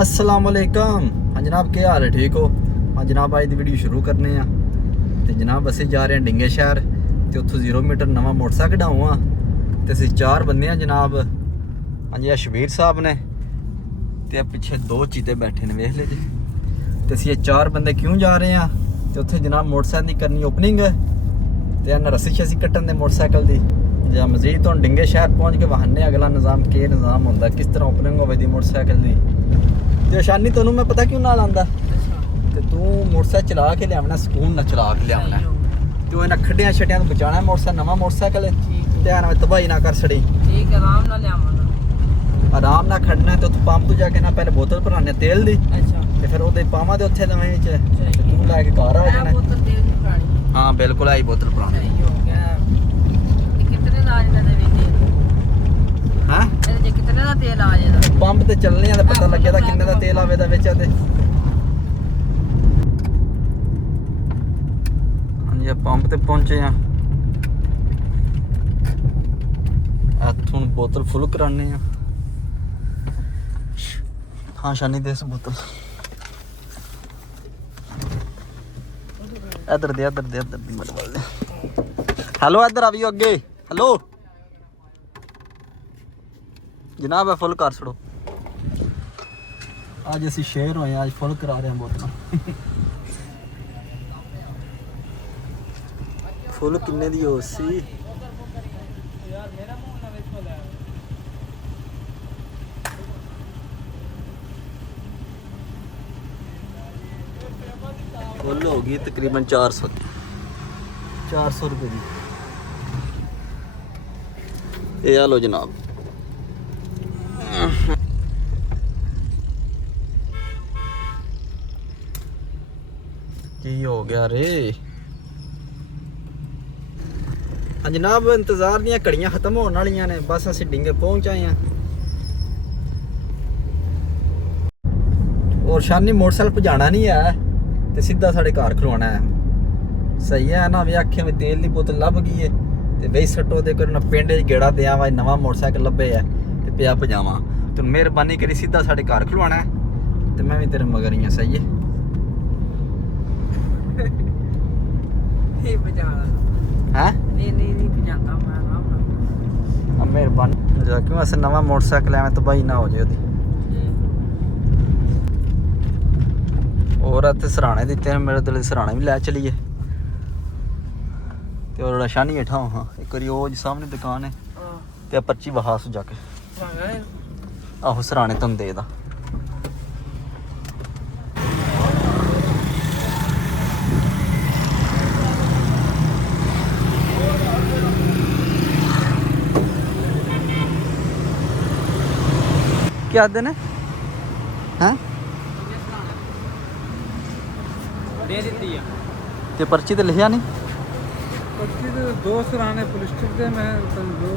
अस्सलाम वालेकुम। हाँ जनाब, क्या हाल है? ठीक हो? हाँ जनाब, अज दी वीडियो शुरू करने तो जनाब असी जा रहे हैं डिंगे शहर तो उत्थों 0 मीटर नवा मोटरसाइकिल कढाऊँ तो असी 4 बंदे हैं जनाब। हाँ जी, शबीर साहब ने तो पिछे 2 चीते बैठे ने, वेख ले जी। तो असी 4 बंदे क्यों जा रहे हैं तो उत्थे जनाब मोटरसाइकिल की करनी ओपनिंग तो इन्हें रस्सी शस्सी कट्टन दे मोटरसाइकिल की ਜਾਂ ਮਜ਼ੀਦ ਤੋਂ ਡਿੰਗੇ ਸ਼ਹਿਰ ਪਹੁੰਚ ਕੇ ਵਹਾਨੇ ਅਗਲਾ ਨਿਜ਼ਾਮ ਕੀ ਨਿਜ਼ਾਮ ਹੁੰਦਾ, ਕਿਸ ਤਰ੍ਹਾਂ ਓਪਨਿੰਗ ਹੋਵੇ ਦੀ ਮੋਟਰਸਾਈਕਲ ਦੀ। ਤੇ ਸ਼ਾਨੀ ਤੈਨੂੰ ਮੈਂ ਪਤਾ ਕਿਉਂ ਨਾਲ ਆਂਦਾ ਤੇ ਤੂੰ ਮੋਟਰਸਾਈਕਲ ਚਲਾ ਕੇ ਲਿਆਵਣਾ, ਸਕੂਨ ਨਾਲ ਚਲਾ ਕੇ ਲਿਆਵਣਾ। ਤੂੰ ਇਹਨਾਂ ਖੱਡਿਆਂ ਛੱਡਿਆਂ ਤੋਂ ਬਚਾਣਾ ਮੋਟਰਸਾਈਕਲ, ਨਵਾਂ ਮੋਟਰਸਾਈਕਲ ਹੈ ਤੇ ਐਵੇਂ ਤਬਾਹੀ ਨਾ ਕਰ ਛੜੀ। ਠੀਕ, ਆਰਾਮ ਨਾਲ ਲਿਆਵਾਂਗਾ, ਆਰਾਮ ਨਾਲ ਖੜਨਾ ਤੇ ਉੱਥੇ ਪੰਪ ਤੋਂ ਜਾ ਕੇ ਨਾ ਪਹਿਲੇ ਬੋਤਲ ਭਰਾਣੇ ਤੇਲ ਦੀ। ਅੱਛਾ, ਤੇ ਫਿਰ ਉਹਦੇ ਪਾਵਾਂ ਦੇ ਉੱਥੇ ਨਵੇਂ ਚ ਤੂੰ ਲੈ ਕੇ ਘਰ ਆ ਜਾਣਾ। ਬੋਤਲ ਤੇਲ ਦੀ ਪੁਰਾਣੀ। ਹਾਂ ਬਿਲਕੁਲ, ਆਈ ਬੋਤਲ ਪੁਰਾਣੀ। ਸਹੀ ਹੋ ਗਿਆ। ਇਹ ਕਿਤਨੇ ਦਾ ਆਜਦਾ ਦੇ ਵਿੱਚ? ਹਾਂ, ਇਹਦੇ ਚ ਕਿਤਨੇ ਦਾ ਤੇਲ ਆ ਜਾਏਗਾ? ਪੰਪ ਤੇ ਚੱਲਨੇ ਆ ਤਾਂ ਪਤਾ ਲੱਗੇਦਾ ਕਿੰਨੇ ਦਾ ਤੇਲ ਆਵੇਦਾ ਵਿੱਚ ਤੇ। ਹਾਂਜੀ, ਪੰਪ ਤੇ ਪਹੁੰਚੇ ਆ। ਇੱਥੋਂ ਬੋਤਲ ਫੁੱਲ ਕਰਾਣੇ ਆ। ਹਾਂ ਸ਼ਾਨੀ ਦੇ ਇਸ ਬੋਤਲ ਇੱਧਰ ਦੇ ਇੱਧਰ ਦੀ ਮੇਰੇ ਵੱਲ। ਹੈਲੋ, ਇੱਧਰ ਆਵੀਓ ਅੱਗੇ। ਹੈਲੋ ਜਨਾਬ, ਇਹ ਫੁੱਲ ਕਰ ਛੜੋ। ਅੱਜ ਅਸੀਂ ਸ਼ੇਰ ਹੋਏ ਆ, ਅੱਜ ਫੁੱਲ ਕਰਾ ਰਹੇ ਹਾਂ ਬੋਤਲਾਂ। ਫੁੱਲ ਕਿੰਨੇ ਦੀ ਹੋ ਸੀ? फुल होगी तकरीबन 400 रुपए की। ये आ लो जनाब। की हो गया रे? हाँ जनाब, इंतजार दियां घड़ियां खत्म होने वालियां ने, बस असीं डिंगे पहुंच आए हैं। और शानी मोटरसाइकिल भजाना नहीं है ਤੇ ਸਿੱਧਾ ਸਾਡੇ ਘਰ ਖਲਵਾਉਣਾ ਹੈ। ਸਹੀ ਹੈ ਨਾ? ਵੀ ਆਖੇ ਵੀ ਤੇਲ ਦੀ ਬੋਤਲ ਲੱਭ ਗਈ ਏ ਤੇ ਬਈ ਸੱਟੋ ਦੇ ਕਰਨਾ ਪਿੰਡ 'ਚ ਗੇੜਾ ਦਿਆਂ ਵਾ, ਨਵਾਂ ਮੋਟਰਸਾਈਕਲ ਲੱਭੇ ਆ ਤੇ ਪਿਆ ਪਜਾਵਾਂ। ਤੂੰ ਮਿਹਰਬਾਨੀ ਕਰੀ ਸਿੱਧਾ ਸਾਡੇ ਘਰ ਖਲਵਾਉਣਾ ਤੇ ਮੈਂ ਵੀ ਤੇਰੇ ਮਗਰ ਹੀ ਆ। ਸਹੀ ਹੈ? ਇਹ ਬਜਾਣਾ ਹੈ? ਨਹੀਂ ਬਜਾਂਦਾ ਮੈਂ ਆਰਾਮ ਨਾਲ। ਮਿਹਰਬਾਨੀ ਜਾ, ਕਿਉਂ ਅਸ ਨਵਾਂ ਮੋਟਰਸਾਈਕਲ ਐਵੇਂ ਤਬਾਹੀ ਨਾ ਹੋ ਜਾਏ ਉਹਦੀ। और इतने सराहने दिते हैं, मेरे दिल सराहने भी लै चलीए। तो और शानी हेठा हाँ एक बारी वो सामने दुकान है तो पर्ची बहास जाके आहो सराहने तुम दे दा। क्या दिन है? हैं ਦੇ ਦਿੱਤੀ ਆ ਤੇ ਪਰਚੀ ਤੇ ਲਿਖਿਆ ਨਹੀਂ? पच्ची तो 2 सराहने प्लास्टिक दे मैं दो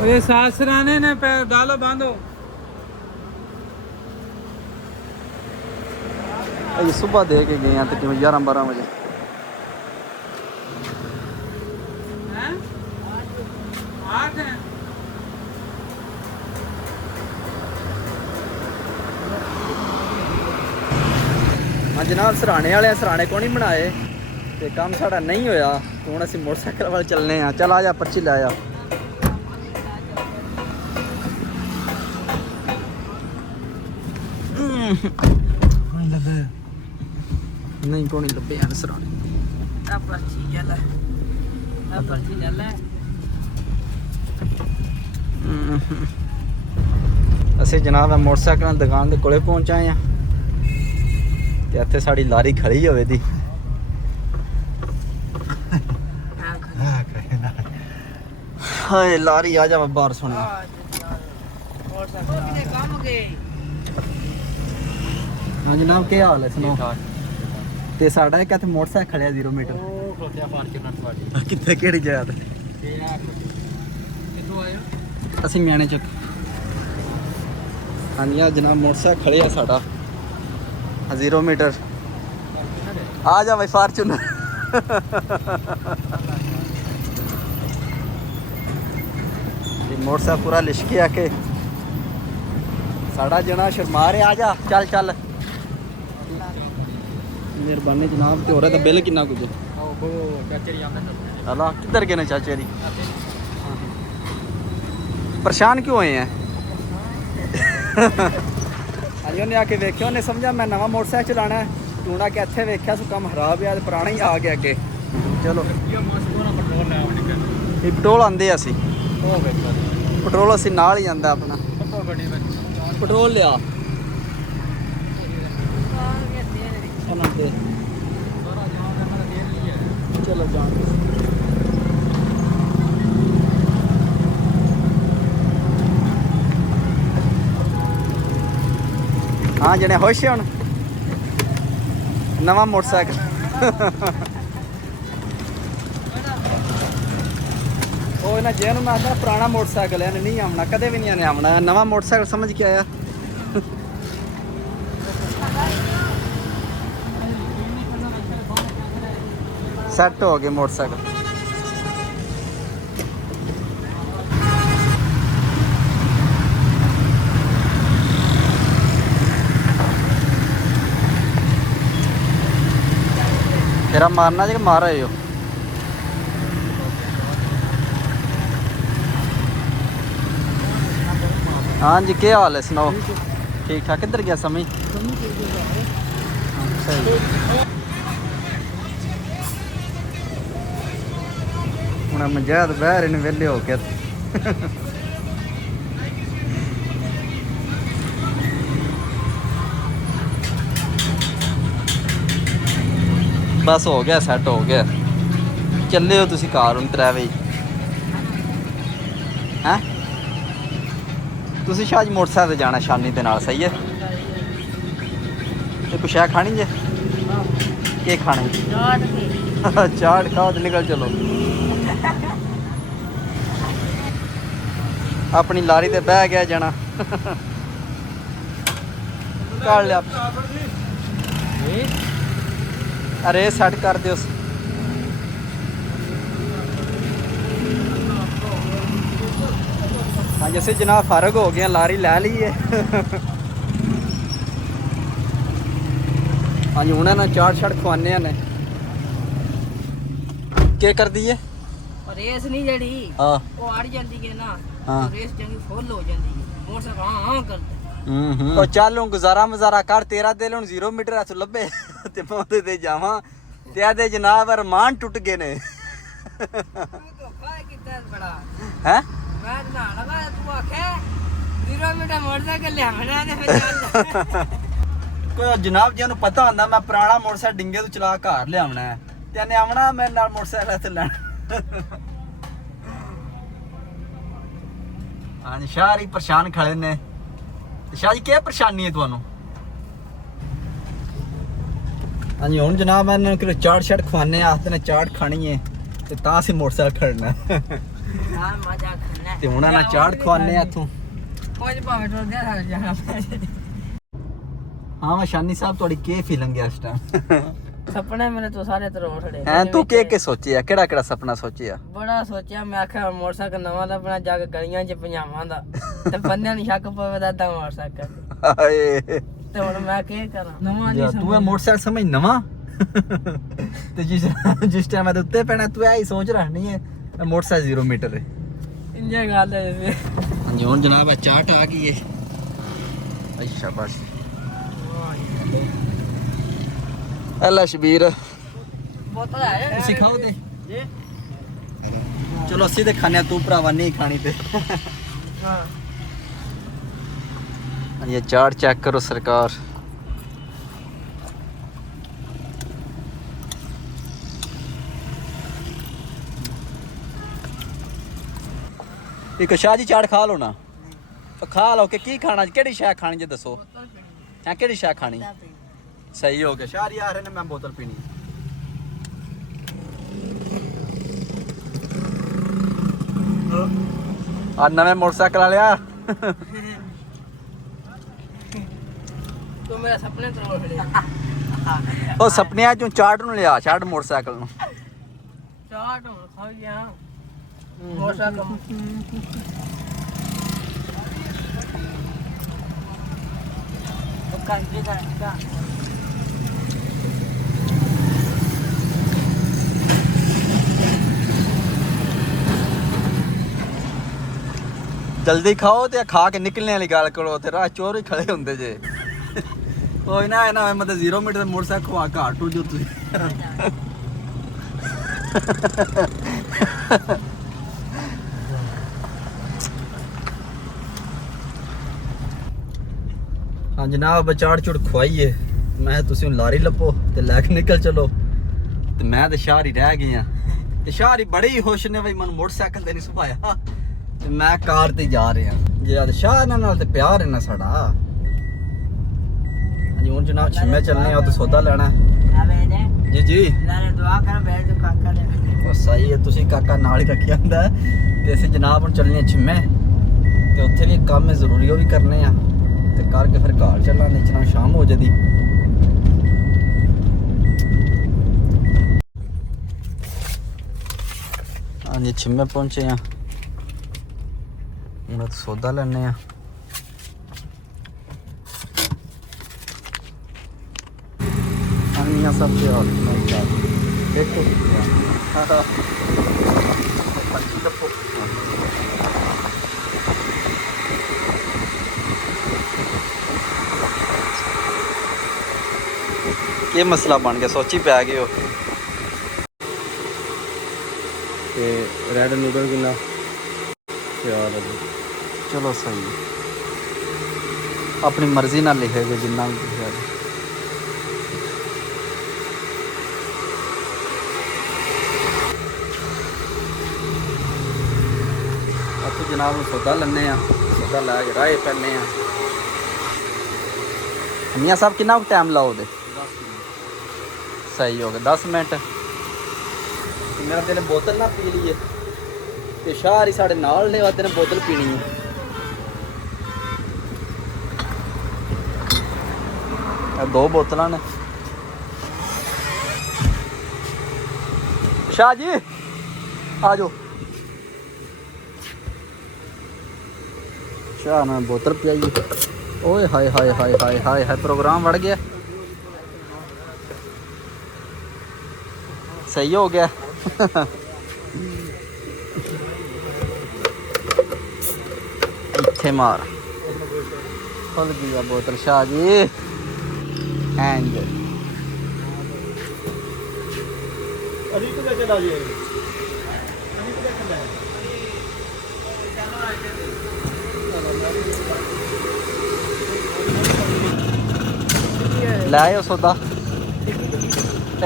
और ये 7 सराहने ने पैर डालो बांधो। ये सुबह दे के गए हैं तकरीबन 11-12 बजे। हैं 8 हैं। हाँ जनाब, सराहने वाले सराहने को नहीं बनाए तो काम साड़ा नहीं होया तो हूँ असी मोटरसाइकिल वाले चलने हैं। चल आ जा, पर्ची लै आ। नहीं को नहीं लभे हैं सराहने। ਆ ਪਰਚੀ ਲੈ, ਆ ਪਰਚੀ ਲੈ। ਅਸੀਂ ਜਨਾਬ ਮੋਟਰਸਾਈਕਲਾਂ ਦੀ ਦੁਕਾਨ ਦੇ ਕੋਲੇ ਪਹੁੰਚ ਆਏ ਆ ਤੇ ਇੱਥੇ ਸਾਡੀ ਲਾਰੀ ਖੜੀ ਹੋਵੇ ਦੀ। ਹਾਏ ਲਾਰੀ ਆ ਜਾ ਬਾਹਰ ਸੁਣਿਆ। ਕਿਤੇ ਕੰਮ ਗਏ? ਹਾਂ ਜਨਾਬ, ਕੀ ਹਾਲ ਹੈ? ਸੁਣੋ ਤੇ ਸਾਡਾ ਇੱਕ ਇੱਥੇ ਮੋਟਰਸਾਈਕਲ ਖੜਿਆ 0 ਮੀਟਰ। ਉਹ ਖੋਤਿਆ ਫਾਰਚੂਨਰ ਤੁਹਾਡੀ ਕਿੱਥੇ, ਕਿਹੜੀ ਜਗ੍ਹਾ ਤੇ? ਤੇ ਆ ਕਿੱਥੋਂ ਆਏ ਹੋ? ਅਸੀਂ ਮਿਆਣੇ ਚੱਕ। ਹਾਂਜੀ ਆ ਜਨਾਬ, ਮੋਟਰਸਾਈਕਲ ਖੜਿਆ ਸਾਡਾ 0 ਮੀਟਰ। ਆ ਜਾ ਬਈ ਫਾਰਚੂਨਰ। मोटरसाइकिल पूरा लिशके आके ਸਾਡਾ ਜਣਾ ਸ਼ਰਮਾ ਰਿਹਾ, ਆ ਜਾ ਚੱਲ ਚੱਲ। ਮਿਹਰਬਾਨੀ ਜਨਾਬ। ਤੇ ਹੋਰੇ ਦਾ ਬਿੱਲ ਕਿੰਨਾ ਕੁਝ? ਉਹ ਚਾਚੇ ਦੀ ਆਮਦ ਦੱਸਦੇ ਹਲਾ ਕਿੱਧਰ ਗਏ ਨੇ ਚਾਚੇ ਦੀ? ਪਰੇਸ਼ਾਨ ਕਿਉਂ ਹੋਏ ਆ? ਅਜੇ ਉਹਨੇ ਆ ਕੇ ਵੇਖਿਆ, ਉਹਨੇ ਸਮਝਿਆ ਮੈਂ ਨਵਾਂ ਮੋਟਰਸਾਈਕਲ ਚਲਾਣਾ ਹੈ। ਤੂੰ ਨਾ ਕਿ ਇੱਥੇ ਵੇਖਿਆ ਸੋ ਕੰਮ ਖਰਾਬ ਆ ਤੇ ਪੁਰਾਣਾ ਹੀ ਆ ਗਿਆ ਅੱਗੇ। ਚਲੋ ਇਹ ਪੈਟਰੋਲ ਆਂਦੇ ਅਸੀਂ, ਪੈਟਰੋਲ ਅਸੀਂ ਨਾਲ ਹੀ ਜਾਂਦਾ ਆਪਣਾ। ਪੈਟਰੋਲ ਲਿਆ ਉਹਨਾਂ ਦੇ। ਚਲੋ ਜਾਣ। ਹਾਂ ਜਣੇ ਖੁਸ਼ ਹੁਣ ਨਵਾਂ ਮੋਟਰਸਾਈਕਲ। ਉਹ ਨਾ ਜੇ ਨੂੰ ਮੈਂ ਆਖਦਾ ਪੁਰਾਣਾ ਮੋਟਰਸਾਈਕਲ ਹੈ, ਨਹੀਂ ਆਉਣਾ ਕਦੇ ਵੀ ਨਹੀਂ ਆਉਣਾ। ਨਵਾਂ ਮੋਟਰਸਾਈਕਲ ਸਮਝ ਕੇ ਆਇਆ। ਸੈੱਟ ਹੋ ਗਏ ਮੋਟਰਸਾਈਕਲ। तेरा मारना जे मार रहे हो? हाँ जी क्या हाल है सुनाओ? ठीक ठाक। किधर गया समय? सही हूँ मजाद बह रहे वेले हो गया। बस हो गया सैट हो गया। ਚੱਲੇ ਹੋ ਤੁਸੀਂ ਕਾਰ ਹੁਣ 3 ਵਜੇ ਹੈ? ਤੁਸੀਂ ਸ਼ਾਇਦ ਮੋਟਰਸਾਈਕਲ ਤੇ ਜਾਣਾ ਸ਼ਾਨੀ ਦੇ ਨਾਲ, ਸਹੀ ਹੈ? ਤੇ ਕੁਛ ਹੈ ਖਾਣੀ ਜੇ? ਕੀ ਖਾਣਾ? ਚਾਟ ਖਾਓ ਤੇ ਨਿਕਲ ਚਲੋ। ਆਪਣੀ ਲਾਰੀ ਤੇ ਬਹਿ ਗਿਆ ਜਾਣਾ। ਕਰ ਲਿਆ। अरे सेट कर दो। हाँ जैसे जनाब फारग हो गया, लारी लै ली है। हाँ जी उन्हें ना चाट शाट खवाने ने। क्या कर दी है? रेस नहीं जड़ी हाँ वो आड़ जाती है ना। हाँ रेस चंगी फुल हो जाती है। मोटरसाइकिल हाँ हाँ करता। और चल हूँ गुजारा मजारा कर। तेरा दिल हूँ 0 मीटर तू लभे ते मैं ओहदे ते जावां ते आदे जनाब अरमान टुट गए ने। धोखा कितना बड़ा हैं? मैं ना लगा तू आखे 0 मीटर मोटरसाइकिल ले आना ते फिर चल। कोई जनाब जी पता होंदा मैं पुराना मोटरसाइकिल डिंगे तो चला घर लियावना है ते ने आवना मेरे नाल मोटरसाइकिल ते लैना। हाँ जी शाह ही परेशान खड़े ने। शाह जी क्या परेशानी है तुहानू? हाँ जी हुण जनाब मैं कि चाट शाट खवाने आखते ने चाट खानी है ते तां असीं मोटरसाइकिल खड़ना। हां मजा करना ते हुण ना चाट खवाने इत्थों कुछ भावे तो दे जाना। हाँ मैं शानी साहब तुहाडी के फीलिंग है इस टाइम? सपने मेरे तो सारे तरह उठड़े हैं तू के सोचिया? केड़ा सपना सोचिया? बड़ा सोचा मैं आखिया मोटरसाइकिल नवा लभना जाके गलियां च पजावां दा ते बंदे नु शक पवे दा मोटरसाइकिल। हाए ते हुण मैं के करा? नवा या नहीं तू है मोटरसाइकिल समझ नवा। ते जिस टाइम मैं उत्ते पैना तू ऐ सोच रखनी है मोटरसाइकिल 0 मीटर है। इंजे गल है। हां जी हुण जनाब चाट आ गई है। अच्छा बस अल्लाह शबीर बोतल है तुसी खाओ दे चलो अस्सी ते खाने तू भरावा नहीं खानी ते। हां ये चाट चेक करो सरकार। एक शाह जी चाट खा लो ना। खा लो के की खाना केड़ी शाह खानी जे दसो? हां केड़ी शाह खानी? सही हो गया शाह यार ने मैं बोतल पीनी। आ नवे मोटरसाइकिल वाले तो मेरा सपने तोड़ खड़े। ओ सपने चों चाट नु लिया चाट मोटरसाइकिल नु। चाट हुण खा गया मोटरसाइकिल ਜਲਦੀ ਖਾਓ ਤੇ ਖਾ ਕੇ ਨਿਕਲਣੇ ਵਾਲੀ ਗੱਲ ਕਰੋ ਤੇ ਰਾਹ ਚੋਰ ਹੀ ਖੜੇ ਹੁੰਦੇ ਜੇ ਕੋਈ ਨਾ ਇਹਨਾਂ ਮੈਂ ਤਾਂ 0 ਮੀਟਰ ਮੋਟਰਸਾਈਕਲ ਖਵਾ ਘਾਟ ਟੂ ਜੋ ਤੁਸੀਂ ਹਾਂ ਜਨਾਬ ਚਾੜ ਚੁੜ ਖਵਾਈਏ ਮੈਂ ਤੁਸੀਂ ਲਾਰੀ ਲੱਪੋ ਤੇ ਲੈ ਕੇ ਨਿਕਲ ਚਲੋ ਤੇ ਮੈਂ ਤੇ ਸ਼ਾਹਰ ਹੀ ਰਹਿ ਗਏ ਆ ਤੇ ਸ਼ਾਹਰ ਹੀ ਬੜੇ ਹੀ ਖੁਸ਼ ਨੇ ਬਈ ਮੈਨੂੰ ਮੋਟਰਸਾਈਕਲ ਤੇ ਨਹੀਂ ਸੁਭਾਇਆ ਤੇ ਮੈਂ ਕਾਰ ਤੇ ਜਾ ਰਿਹਾ ਜੇ ਅੱਜ ਸ਼ਾਹ ਨਾਲ ਤੇ ਪਿਆਰ ਹੈ ਨਾ ਸਾਡਾ ਹਾਂਜੀ ਹੁਣ ਜਨਾਬ ਛਿਮੇ ਚੱਲਨੇ ਆ ਤੇ ਸੌਦਾ ਲੈਣਾ ਜੀ ਜੀ ਉਹ ਸਹੀ ਹੈ ਤੁਸੀਂ ਕਾਕਾ ਨਾਲ ਹੀ ਰੱਖਿਆ ਹੁੰਦਾ ਤੇ ਅਸੀਂ ਜਨਾਬ ਹੁਣ ਚੱਲਨੇ ਆ ਛਿਮੇ ਤੇ ਉੱਥੇ ਵੀ ਕੰਮ ਹੈ ਜ਼ਰੂਰੀ ਉਹ ਵੀ ਕਰਨੇ ਆ ਤੇ ਕਰਕੇ ਫਿਰ ਘਰ ਚੱਲਾਂਗੇ ਚਨਾ ਸ਼ਾਮ ਹੋ ਜਦੀ ਹਾਂਜੀ ਛਿਮੇ ਪਹੁੰਚੇ ਆ ਹੁਣ ਸੌਦਾ ਲੈਣੇ ਆ ਆਨੀਆਂ ਸਭ ਤੇ ਹਾਲ ਦੇਖੋ ਹਾਂ ਪੱਚੀ ਲੱਪੋ ਕੀ ਮਸਲਾ ਬਣ ਗਿਆ ਸੋਚੀ ਪੈ ਗਏ ਹੋ ਤੇ ਰੈਡ ਨੂਡਲ ਕਿੰਨਾ ਯਾਰ ਚਲੋ ਸਹੀ ਹੈ ਆਪਣੀ ਮਰਜ਼ੀ ਨਾਲ ਲਿਖੇਗੇ ਜਿੰਨਾ ਵੀ ਲਿਖਿਆ ਜੀ ਆਪਾਂ ਜਨਾਬ ਨੂੰ ਸੌਦਾ ਲੈਣੇ ਆ ਸੌਦਾ ਲੈ ਕੇ ਰਾਏ ਪੈਣੇ ਆ ਮੀਆਂ ਸਾਹਿਬ ਕਿੰਨਾ ਟਾਈਮ ਲਾਓਗੇ 10 ਮਿੰਟ ਸਹੀ ਹੋ ਗਿਆ 10 ਮਿੰਟ ਮੇਰਾ ਦਿਲ ਬੋਤਲ ਨਾ ਪੀ ਲਈਏ ਤੇ ਸ਼ਾਹਰ ਹੀ ਸਾਡੇ ਨਾਲ ਨੇ ਉਹਦੇ ਨੇ ਬੋਤਲ ਪੀਣੀ ਹੈ ਇਹ 2 ਬੋਤਲਾਂ ਨੇ ਸ਼ਾਹ ਜੀ ਆ ਜਾਓ ਸ਼ਾਹ ਨਾਲ ਬੋਤਲ ਪਿਆਈ ਓਏ ਹਾਏ ਹਾਏ ਹਾਏ ਹਾਏ ਹਾਏ ਹਾਏ ਪ੍ਰੋਗਰਾਮ ਵੜ ਗਿਆ ਸਹੀ ਹੋ ਗਿਆ ਇੱਥੇ ਮਾਰ ਖੁੱਲ ਗਈ ਬੋਤਲ ਸ਼ਾਹ ਜੀ ਐਂਡ अभी तो कैसे डालिए ਲੈ ਆਇਓ ਸੌਦਾ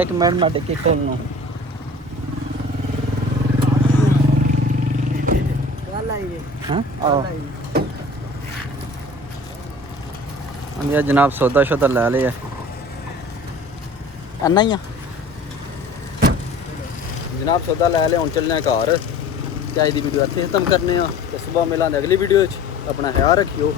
ਇੱਕ ਮਿੰਟ ਮੈਂ ਟਿੱਕੀ ਨੂੰ ਹਾਂ ਆਓ ਹਾਂਜੀ ਜਨਾਬ ਸੌਦਾ ਸ਼ੌਦਾ ਲੈ ਲਿਆ ਇੰਨਾ ਹੀ ਆ ਜਨਾਬ ਸੌਦਾ ਲੈ ਲਿਆ ਹੁਣ ਚੱਲਨੇ ਆ ਘਰ ਤੇ ਅੱਜ ਦੀ ਵੀਡੀਓ ਇੱਥੇ ਖਤਮ ਕਰਨੇ ਆ ਤੇ ਸਵੇਰ ਮਿਲਾਂਗੇ ਅਗਲੀ ਵੀਡੀਓ 'ਚ ਆਪਣਾ ਖਿਆਲ ਰੱਖਿਓ